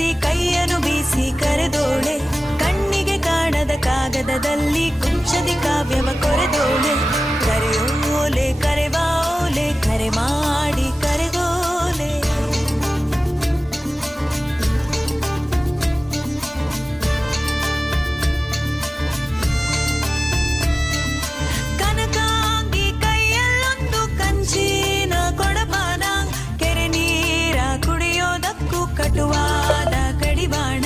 ಕರೆಸಿ ಕೈಯನ್ನು ಬೀಸಿ ಕರೆದೋಳೆ, ಕಣ್ಣಿಗೆ ಕಾಣದ ಕಾಗದದಲ್ಲಿ ಕುಂಚದಿ ಕಾವ್ಯವ ಕೊರೆದೋಳೆ. ಕರೆಯೋಲೆ ಕರೆವಾಲೆ ಕರೆ ಮಾಡಿ ಕರೆದೋಲೆ. ಕನಕಾಂಗಿ ಕೈಯಲ್ಲೊಂದು ಕಂಚಿನ ಕೊಡಪಾನ, ಕೆರೆ ನೀರ ಕುಡಿಯೋದಕ್ಕೂ ಕಟುವಾದ ಕಡಿವಾಣ.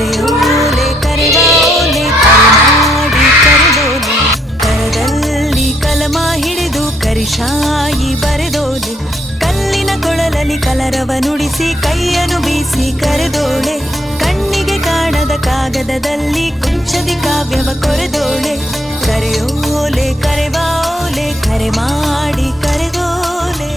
ಕರೆಯೋಲೆ ಕರೆವ ಓಲೆ ಕರೆ ಮಾಡಿ ಕರೆದೋಲೆ ಕರದಲ್ಲಿ ಕಲಮ ಹಿಡಿದು ಕರಿಶಾಯಿ ಬರೆದೋಲೆ ಕಲ್ಲಿನ ಕೊಳಲಲ್ಲಿ ಕಲರವ ನುಡಿಸಿ ಕೈಯನ್ನು ಬೀಸಿ ಕರೆದೋಳೆ ಕಣ್ಣಿಗೆ ಕಾಣದ ಕಾಗದದಲ್ಲಿ ಕುಂಚದಿ ಕಾವ್ಯವ ಕೊರೆದೋಳೆ ಕರೆಯೋಲೆ ಕರೆವ ಓಲೆ ಕರೆ ಮಾಡಿ ಕರೆದೋಲೆ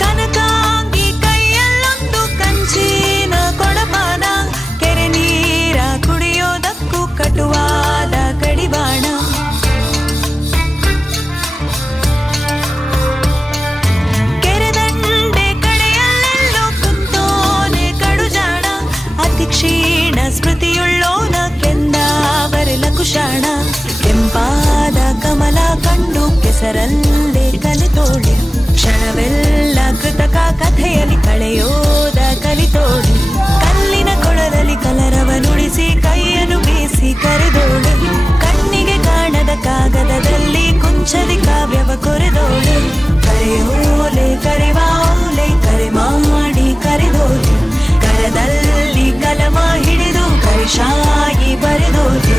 ಕನಕಾಂಗಿ ಕೈಯಲ್ಲೊಂದು ಕಂಚಿನ ಕೊಡಪಾನ ಕೆರೆ ನೀರ ಕುಡಿಯೋದಕ್ಕೂ ಕಟುವಾದ ಕಡಿವಾಣ ಕೆರೆದಂಡೆ ಕಡೆಯಲ್ಲೆಲ್ಲೋ ಕುಂತೋನೆ ಕಡುಜಾಣ ಅತಿ ಕ್ಷೀಣ ಸ್ಮೃತಿಯುಳ್ಳೋನ ಕೆಂದಾವರೆಲ ಕುಶಾಣ ಕೆಂಪಾದ ಕಮಲ ಕಂಡು ಕೆಸರಲ್ಲೇ ಕಲಿತೋಳೆ ಕ್ಷಣವೆಲ್ಲ ಕೃತಕ ಕಥೆಯಲ್ಲಿ ಕಳೆಯೋದ ಕಲಿತೋಳೆ ಕಲ್ಲಿನ ಕೊಳಲಲ್ಲಿ ಕಲರವ ನುಡಿಸಿ ಕೈಯನ್ನು ಬೀಸಿ ಕರೆದೋಳೆ ಕಣ್ಣಿಗೆ ಕಾಣದ ಕಾಗದದಲ್ಲಿ ಕುಂಚದಿ ಕಾವ್ಯವ ಕೊರೆದೋಳೆ ಕರೆಯೋಲೆ ಕರೆವ ಓಲೆ ಕರೆ ಮಾಡಿ ಕರೆದೋಲೆ ಕರದಲ್ಲಿ ಕಲಮ ಹಿಡಿದು ಕರಿಶಾಯಿ ಬರೆದೋಲೆ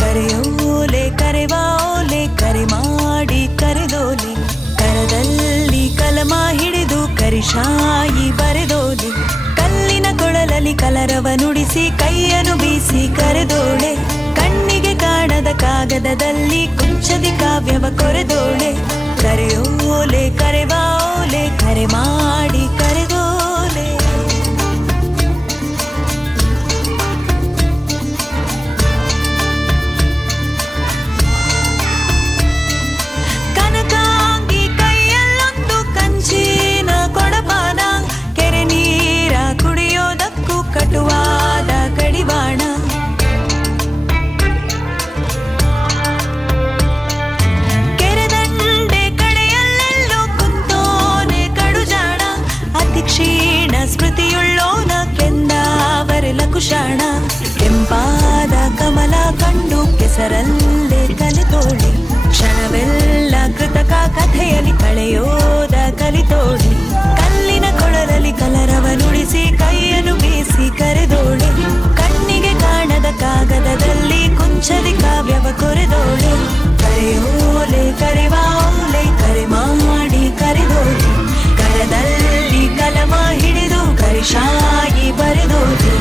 ಕರೆಯೋಲೆ ಕರೆವ ಓಲೆ ಕರೆ ಮಾಡಿ ಕರೆದೋಲೆ ಕರದಲ್ಲಿ ಕಲಮ ಹಿಡಿದು ಕರಿಶಾಯಿ ಬರೆದೋಲೆ ಕಲ್ಲಿನ ಕೊಳಲಲ್ಲಿ ಕಲರವ ನುಡಿಸಿ ಕೈಯನ್ನು ಬೀಸಿ ಕರೆದೋಳೆ ಕಣ್ಣಿಗೆ ಕಾಣದ ಕಾಗದದಲ್ಲಿ ಕುಂಚದಿ ಕಾವ್ಯವ ಕೊರೆದೋಳೆ ಕರೆಯೋಲೆ ಕರೆವ ಓಲೆ ಕರೆ ಮಾಡಿ ಕರೆದೋಲೆ ಕನಕಾಂಗಿ ಕೈಯಲ್ಲೊಂದು ಕಂಚಿನ ಕೊಡಪಾನ ಕೆರೆ ನೀರ ಕುಡಿಯೋದಕ್ಕೂ ಕಟುವಾದ ಕಡಿವಾಣ ಕೆರೆದಂಡೆ ಕಡೆಯಲ್ಲೆಲ್ಲೋ ಕುಂತೋನೆ ಕಡುಜಾಣ ಅತಿ ಕ್ಷೀಣ ಸ್ಮೃತಿಯುಳ್ಳೋನ ಕೆಂದಾವರೆಲ ಕುಶಾಣ ಕೆಂಪಾದ ಕಮಲ ಕಂಡು ಕೆಸರಲ್ಲೇ ಕಲಿತೋಳೆ ಕ್ಷಣವೆಲ್ಲ ಕೃತಕ ಕಥೆಯಲ್ಲಿ ಕಳೆಯೋದ ಕಲಿತೋಳೆ ಕಲ್ಲಿನ ಕೊಳಲಲ್ಲಿ ಕಲರವ ನುಡಿಸಿ ಕೈಯನ್ನು ಬೀಸಿ ಕರೆದೋಳೆ ಕಣ್ಣಿಗೆ ಕಾಣದ ಕಾಗದದಲ್ಲಿ ಕುಂಚದಿ ಕಾವ್ಯವ ಕೊರೆದೋಳೆ ಕರೆಯೋಲೆ ಕರೆವ ಓಲೆ ಕರೆ ಮಾಡಿ ಕರೆದೋಳೆ ಕರದಲ್ಲಿ ಕಲಮ ಹಿಡಿದು ಕರಿಶಾಯಿ ಬರೆದೋಳೆ